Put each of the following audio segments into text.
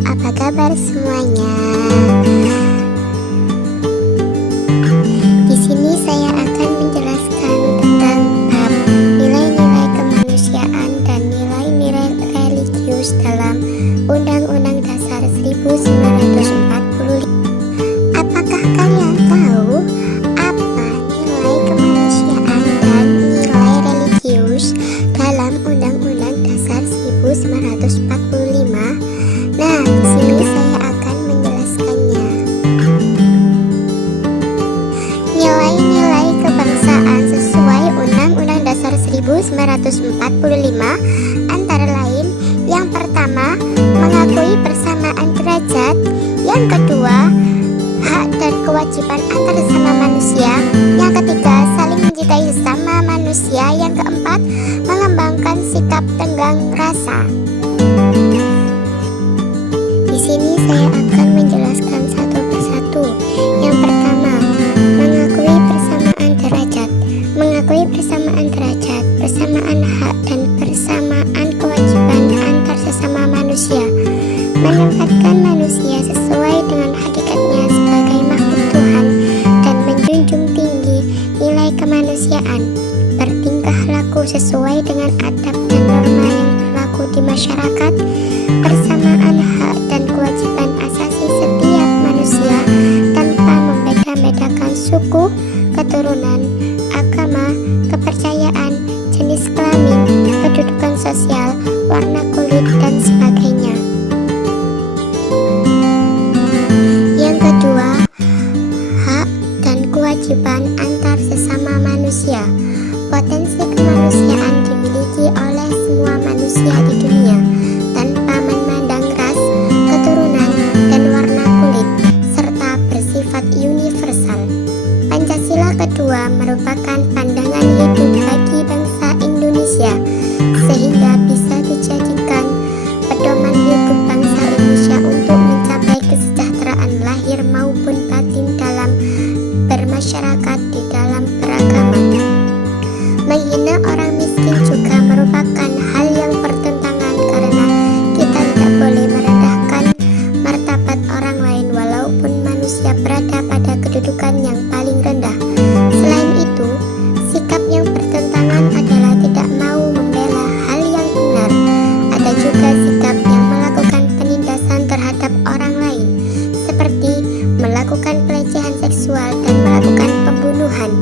apa kabar semuanya? Di sini saya akan menjelaskan tentang bab nilai-nilai kemanusiaan dan nilai-nilai religius dalam Undang-Undang Dasar 1945. Apakah kalian tahu apa nilai kemanusiaan dan nilai religius dalam Undang-Undang Dasar 1945? Nah, di sini saya akan menjelaskannya. Nilai-nilai kebangsaan sesuai Undang-Undang Dasar 1945 antara lain: yang pertama, mengakui persamaan derajat; yang kedua, hak dan kewajiban antar sesama manusia; yang ketiga, saling mencintai sesama manusia; yang keempat, mengembangkan sikap tenggang rasa. Di sini saya akan menjelaskan satu persatu. Yang pertama, mengakui persamaan derajat. Mengakui persamaan derajat, persamaan hak dan persamaan kewajiban antar sesama manusia, menempatkan manusia sesuai dengan hakikatnya sebagai makhluk Tuhan dan menjunjung tinggi nilai kemanusiaan, bertingkah laku sesuai dengan adab dan norma yang berlaku di masyarakat, persamaan hak dan kewajiban asasi setiap manusia tanpa membeda-bedakan suku, keturunan, agama, kepercayaan, jenis kelamin, kedudukan sosial, warna kulit, dan sebagainya. Yang kedua, hak dan kewajiban antar sesama manusia. Potensi kemanusiaan dimiliki oleh semua manusia di dunia tanpa memandang ras, keturunan, dan warna kulit, serta bersifat universal. Pancasila kedua merupakan pandangan hidup bagi bangsa Indonesia, sehingga bisa dijadikan pedoman hidup bangsa Indonesia untuk mencapai kesejahteraan lahir maupun batin dalam bermasyarakat di dalam beragama. Menghina orang miskin juga merupakan hal yang bertentangan, karena kita tidak boleh merendahkan martabat orang lain walaupun manusia berada pada kedudukan yang paling rendah. Selain itu, sikap yang bertentangan adalah tidak mau membela hal yang benar. Ada juga sikap yang melakukan penindasan terhadap orang lain, seperti melakukan pelecehan seksual dan melakukan pembunuhan.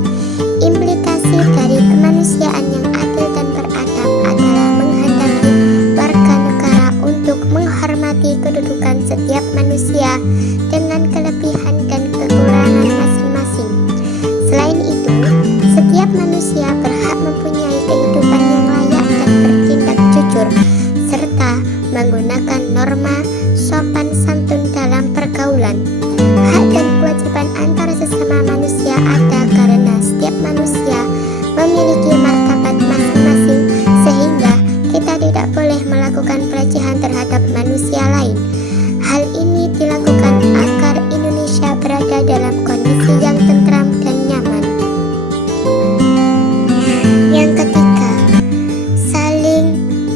Implikasi dari kemanusiaan yang adil dan beradab adalah menghendaki warga negara untuk menghormati kedudukan setiap manusia dengan kelebihan dan kekurangan masing-masing. Selain itu, setiap manusia berhak mempunyai kehidupan yang layak dan bertindak jujur, serta menggunakan norma sopan santun dalam pergaulan. Hak dan kewajiban antar sesama manusia ada karena setiap manusia memiliki martabat masing-masing, sehingga kita tidak boleh melakukan pelecehan terhadap manusia lain. Hal ini dilakukan agar Indonesia berada dalam kondisi yang tentram dan nyaman. Yang ketiga, saling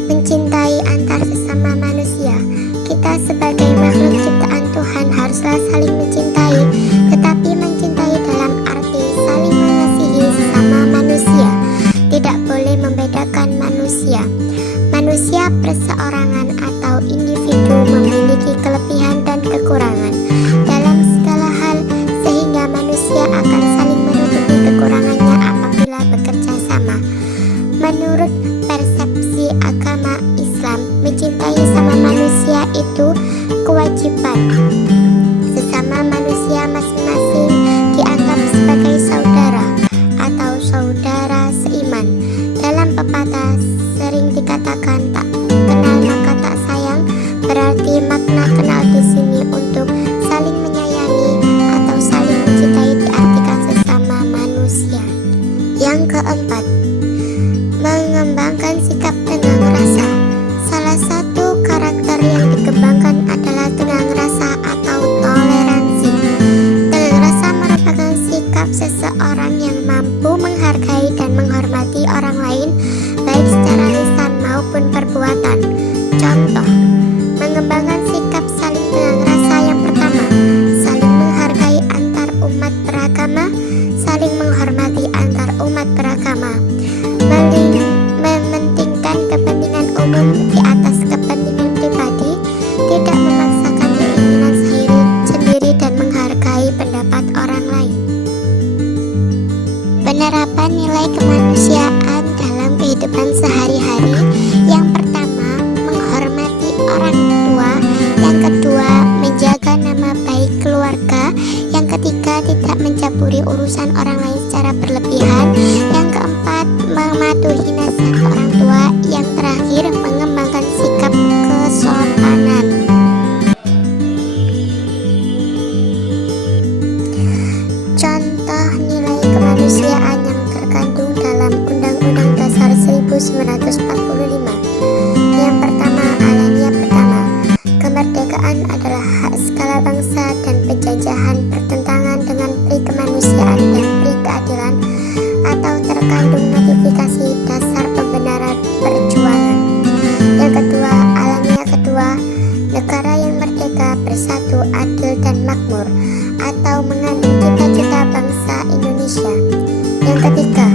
mencintai antar sesama manusia. Kita sebagai makhluk ciptaan Tuhan haruslah saling mencintai, tetapi mencintai dalam arti saling mengasihi sesama manusia. Tidak boleh membedakan manusia. Manusia perseorangan atau individu memiliki kelebihan dan kekurangan dalam segala hal, sehingga manusia akan saling menutupi kekurangannya apabila bekerja sama. Menurut persepsi agama Islam, mencintai sesama manusia itu kewajiban. Sesama manusia masing-masing dianggap sebagai saudara atau saudara seiman. Dalam pepatah sering dikatakan tak kenal maka tak sayang, berarti makna kenal di sini untuk saling menyayangi atau saling mencintai diartikan sesama manusia. Yang keempat, mengembangkan sikap tenggang rasa. Salah satu karakter yang dikembangkan adalah tenggang rasa atau toleransi. Tenggang rasa merupakan sikap seseorang yang mampu menghargai dan menghormati orang lain, baik secara lisan maupun perbuatan. Contoh, mengembangkan sikap saling mencampuri urusan orang lain secara berlebihan. Yang keempat, mematuhi nasihat orang tua. Yang terakhir, mengembangkan sikap kesopanan. Contoh nilai kemanusiaan yang terkandung dalam Undang-Undang Dasar 1945. Yang pertama, alinea pertama, kemerdekaan adalah hak segala bangsa dan penjajahan bertentangan dengan pri kemanusiaan dan pri keadilan atau terkandung notifikasi dasar pembenaran perjuangan. Yang kedua, alinea kedua, negara yang merdeka, bersatu, adil dan makmur atau mengandung cita-cita bangsa Indonesia. Yang ketiga,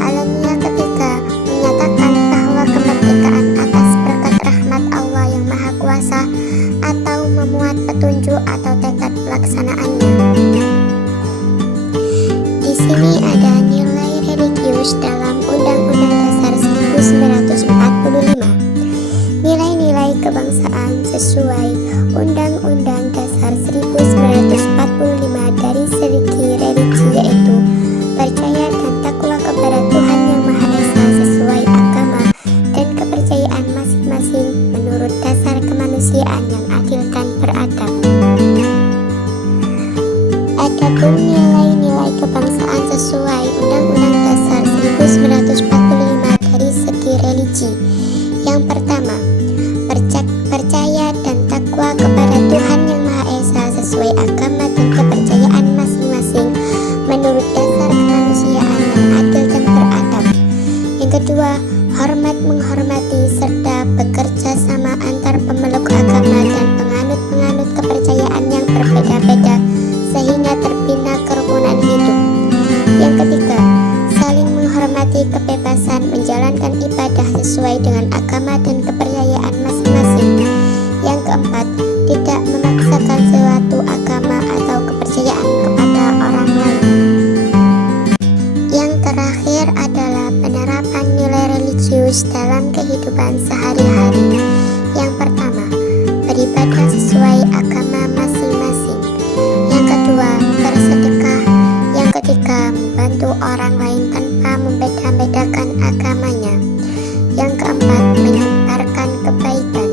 alinea ketiga, menyatakan bahwa kemerdekaan atas berkat rahmat Allah yang Maha Kuasa atau memuat petunjuk atau tekad pelaksanaannya. Di sini ada nilai religius dalam Undang-Undang Dasar 1945. Nilai-nilai kebangsaan sesuai Undang-Undang Dasar 1945 dari segi religi yaitu percaya dan takwa kepada Tuhan Yang Maha Esa sesuai agama dan kepercayaan masing-masing menurut dasar kemanusiaan yang adil dan beradab. Adapun nilai-nilai kebangsaan sesuai Undang-Undang Dasar 1945 dari segi religi. Yang pertama, percaya dan takwa kepada Tuhan Yang Maha Esa sesuai agama dan kepercayaan masing-masing menurut dasar kemanusiaan yang adil dan beradab. Yang kedua, hormat menghormati serta bekerja sama antar pemeluk agama dan penganut-penganut kepercayaan yang berbeda-beda sehingga terbina kerukunan hidup. Yang ketiga, saling menghormati kebebasan menjalankan ibadah sesuai dengan agama dan kepercayaan masing-masing. Yang keempat, tidak memaksakan suatu agama atau kepercayaan kepada orang lain. Yang terakhir adalah penerapan nilai religius dalam kehidupan sehari-hari. Yang pertama, beribadah sesuai agama masing-masing. Yang kedua, bersedekah. Yang ketiga, membantu orang lain tanpa membeda-bedakan agamanya. Yang keempat, menyebarkan kebaikan.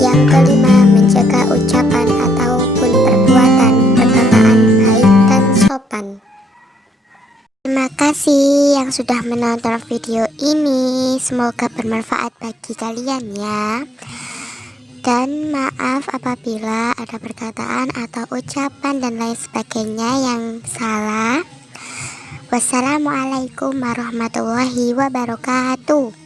Yang kelima, menjaga ucapan ataupun perbuatan, perkataan baik dan sopan. Terima kasih yang sudah menonton video ini. Semoga bermanfaat bagi kalian ya. Dan maaf apabila ada perkataan atau ucapan dan lain sebagainya yang salah. Wassalamualaikum warahmatullahi wabarakatuh.